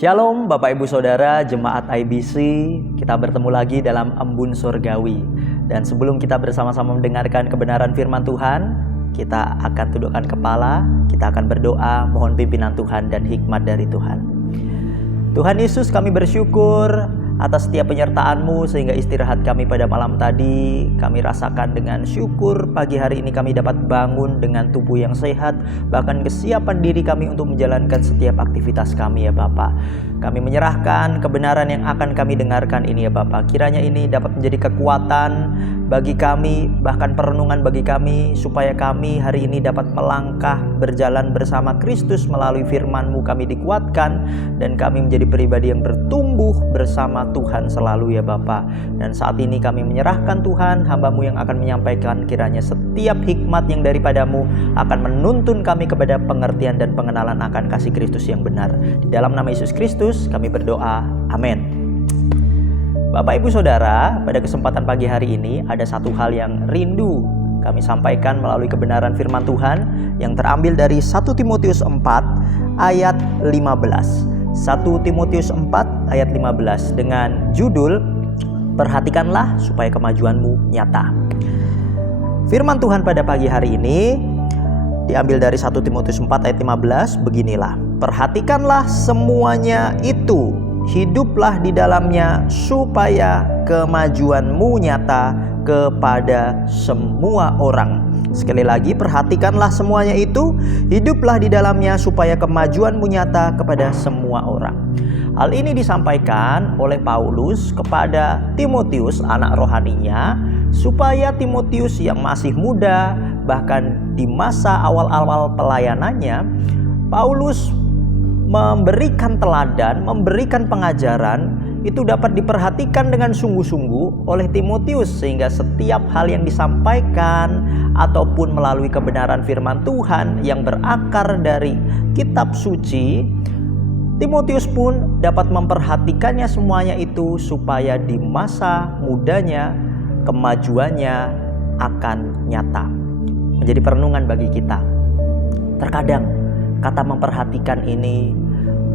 Shalom Bapak Ibu Saudara Jemaat IBC, kita bertemu lagi dalam Embun Surgawi. Dan sebelum kita bersama-sama mendengarkan kebenaran firman Tuhan, kita akan tundukkan kepala, kita akan berdoa mohon pimpinan Tuhan dan hikmat dari Tuhan. Tuhan Yesus, kami bersyukur atas setiap penyertaan-Mu sehingga istirahat kami pada malam tadi kami rasakan dengan syukur. Pagi hari ini kami dapat bangun dengan tubuh yang sehat, bahkan kesiapan diri kami untuk menjalankan setiap aktivitas kami ya Bapa. Kami menyerahkan kebenaran yang akan kami dengarkan ini ya Bapa. Kiranya ini dapat menjadi kekuatan bagi kami, bahkan perenungan bagi kami, supaya kami hari ini dapat melangkah berjalan bersama Kristus melalui firman-Mu. Kami dikuatkan dan kami menjadi pribadi yang bertumbuh bersama Tuhan selalu ya Bapa. Dan saat ini kami menyerahkan Tuhan, hamba-Mu yang akan menyampaikan, kiranya setiap hikmat yang daripada-Mu akan menuntun kami kepada pengertian dan pengenalan akan kasih Kristus yang benar. Di dalam nama Yesus Kristus kami berdoa, amin. Bapak Ibu Saudara, pada kesempatan pagi hari ini ada satu hal yang rindu kami sampaikan melalui kebenaran firman Tuhan yang terambil dari 1 Timotius 4 ayat 15. 1 Timotius 4 ayat 15 dengan judul Perhatikanlah supaya kemajuanmu nyata. Firman Tuhan pada pagi hari ini diambil dari 1 Timotius 4 ayat 15, beginilah. Perhatikanlah semuanya itu, hiduplah di dalamnya supaya kemajuanmu nyata kepada semua orang. Sekali lagi, perhatikanlah semuanya itu, hiduplah di dalamnya supaya kemajuanmu nyata kepada semua orang. Hal ini disampaikan oleh Paulus kepada Timotius, anak rohaninya, supaya Timotius yang masih muda, bahkan di masa awal-awal pelayanannya, Paulus memberikan teladan, memberikan pengajaran itu dapat diperhatikan dengan sungguh-sungguh oleh Timotius, sehingga setiap hal yang disampaikan ataupun melalui kebenaran firman Tuhan yang berakar dari kitab suci, Timotius pun dapat memperhatikannya semuanya itu supaya di masa mudanya kemajuannya akan nyata. Menjadi perenungan bagi kita. Terkadang kata memperhatikan ini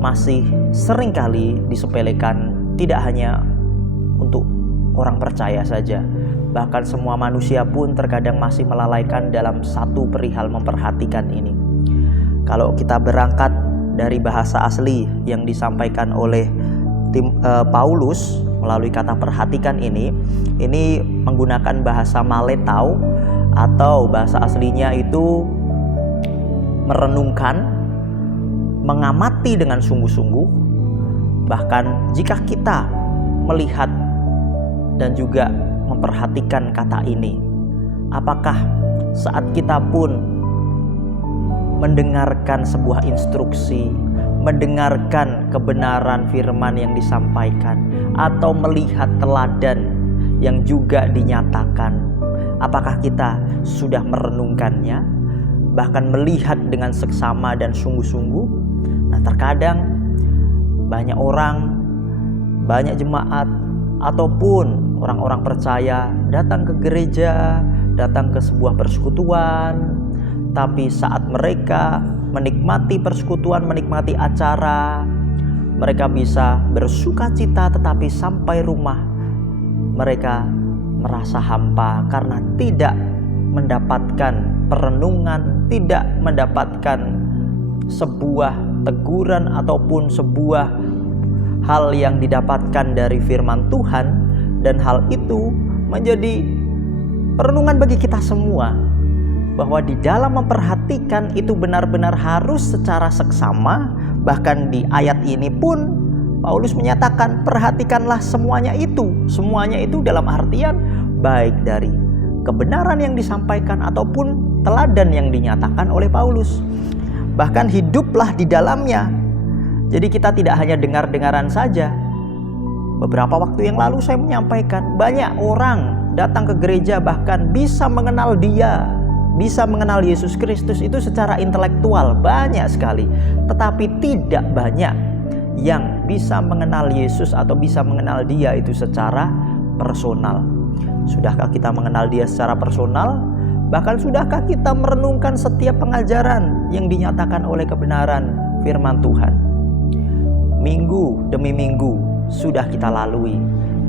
masih seringkali disepelekan, tidak hanya untuk orang percaya saja. Bahkan semua manusia pun terkadang masih melalaikan dalam satu perihal memperhatikan ini. Kalau kita berangkat dari bahasa asli yang disampaikan oleh Paulus melalui kata perhatikan ini menggunakan bahasa Maletau, atau bahasa aslinya itu merenungkan, mengamati dengan sungguh-sungguh. Bahkan jika kita melihat dan juga memperhatikan kata ini, apakah saat kita pun mendengarkan sebuah instruksi, mendengarkan kebenaran firman yang disampaikan, atau melihat teladan yang juga dinyatakan, apakah kita sudah merenungkannya, bahkan melihat dengan seksama dan sungguh-sungguh? Nah, terkadang banyak orang, banyak jemaat ataupun orang-orang percaya datang ke gereja, datang ke sebuah persekutuan, tapi saat mereka menikmati persekutuan, menikmati acara, mereka bisa bersuka cita, tetapi sampai rumah mereka merasa hampa karena tidak mendapatkan perenungan, tidak mendapatkan sebuah teguran ataupun sebuah hal yang didapatkan dari firman Tuhan. Dan hal itu menjadi perenungan bagi kita semua, bahwa di dalam memperhatikan itu benar-benar harus secara seksama. Bahkan di ayat ini pun Paulus menyatakan perhatikanlah semuanya itu. Semuanya itu dalam artian baik dari kebenaran yang disampaikan ataupun teladan yang dinyatakan oleh Paulus. Bahkan hiduplah di dalamnya. Jadi kita tidak hanya dengar-dengaran saja. Beberapa waktu yang lalu saya menyampaikan, banyak orang datang ke gereja bahkan bisa mengenal dia, bisa mengenal Yesus Kristus itu secara intelektual, banyak sekali. Tetapi tidak banyak yang bisa mengenal Yesus atau bisa mengenal dia itu secara personal. Sudahkah kita mengenal dia secara personal? Bahkan sudahkah kita merenungkan setiap pengajaran yang dinyatakan oleh kebenaran firman Tuhan? minggu demi minggu sudah kita lalui.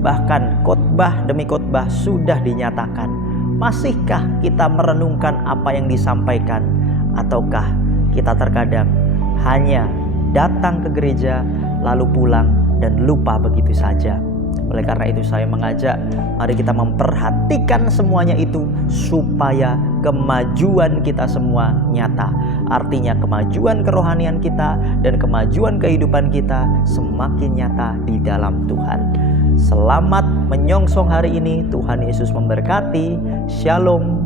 Bahkan khotbah demi khotbah sudah dinyatakan. Masihkah kita merenungkan apa yang disampaikan? Ataukah kita terkadang hanya datang ke gereja lalu pulang dan lupa begitu saja? Oleh karena itu saya mengajak, mari kita memperhatikan semuanya itu supaya kemajuan kita semua nyata. Artinya kemajuan kerohanian kita dan kemajuan kehidupan kita semakin nyata di dalam Tuhan. Selamat menyongsong hari ini. Tuhan Yesus memberkati. Shalom.